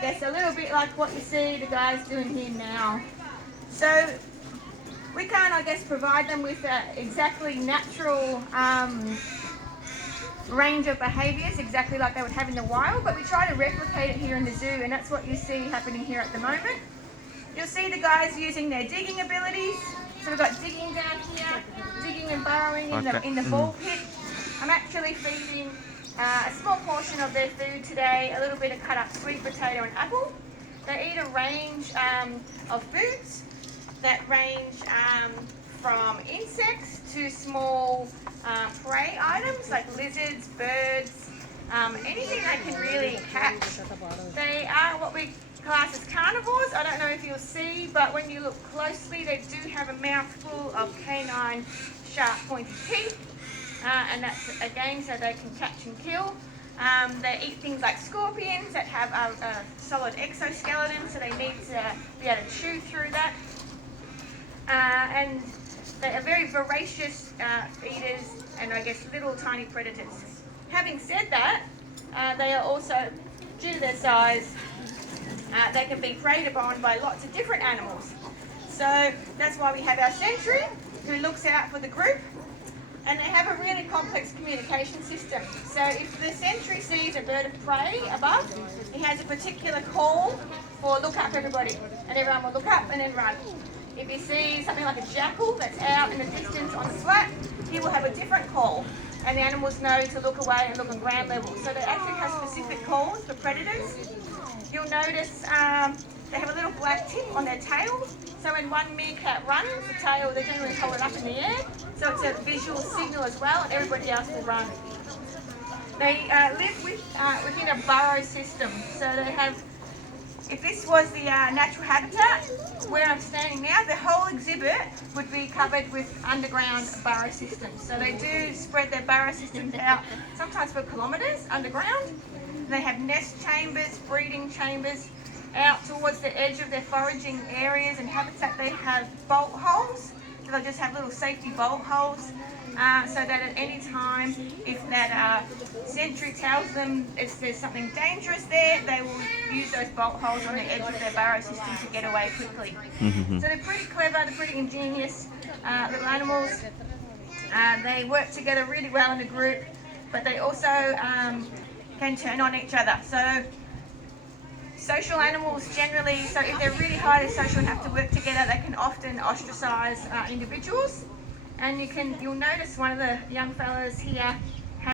guess a little bit like what you see the guys doing here now. So we can't, I guess, provide them with exactly natural range of behaviours exactly like they would have in the wild, but we try to replicate it here in the zoo, and that's what you see happening here at the moment. You'll see the guys using their digging abilities. So we've got digging down here, digging and burrowing in the ball pit. I'm actually feeding a small portion of their food today, a little bit of cut up sweet potato and apple. They eat a range of foods that range from insects to small prey items like lizards, birds, anything they can really catch. They are what we class as carnivores. I don't know if you'll see, but when you look closely, they do have a mouthful of canine sharp pointed teeth, and that's again so they can catch and kill. They eat things like scorpions that have a solid exoskeleton, so they need to be able to chew through that. And they are very voracious eaters and I guess little tiny predators. Having said that, they are also, due to their size, they can be preyed upon by lots of different animals. So that's why we have our sentry who looks out for the group, and they have a really complex communication system. So if the sentry sees a bird of prey above, he has a particular call for look up everybody, and everyone will look up and then run. If he sees something like a jackal that's out in the distance on the flat, he will have a different call, and the animals know to look away and look on ground level. So they actually have specific calls for predators. You'll notice they have a little black tip on their tail. So when one meerkat runs, the tail, they generally hold it up in the air. So it's a visual signal as well, and everybody else will run. They live within a burrow system. So they have, if this was the natural habitat where I'm standing now, the whole exhibit would be covered with underground burrow systems. So they do spread their burrow systems out, sometimes for kilometres underground. They have nest chambers, breeding chambers. Out towards the edge of their foraging areas and habitat, they have bolt holes. So they'll just have little safety bolt holes so that at any time, if that sentry tells them if there's something dangerous there, they will use those bolt holes on the edge of their burrow system to get away quickly. So they're pretty clever, they're pretty ingenious little animals. They work together really well in a group, but they also can turn on each other. So social animals generally, so if they're really highly social and have to work together, they can often ostracize individuals. And you'll notice one of the young fellas here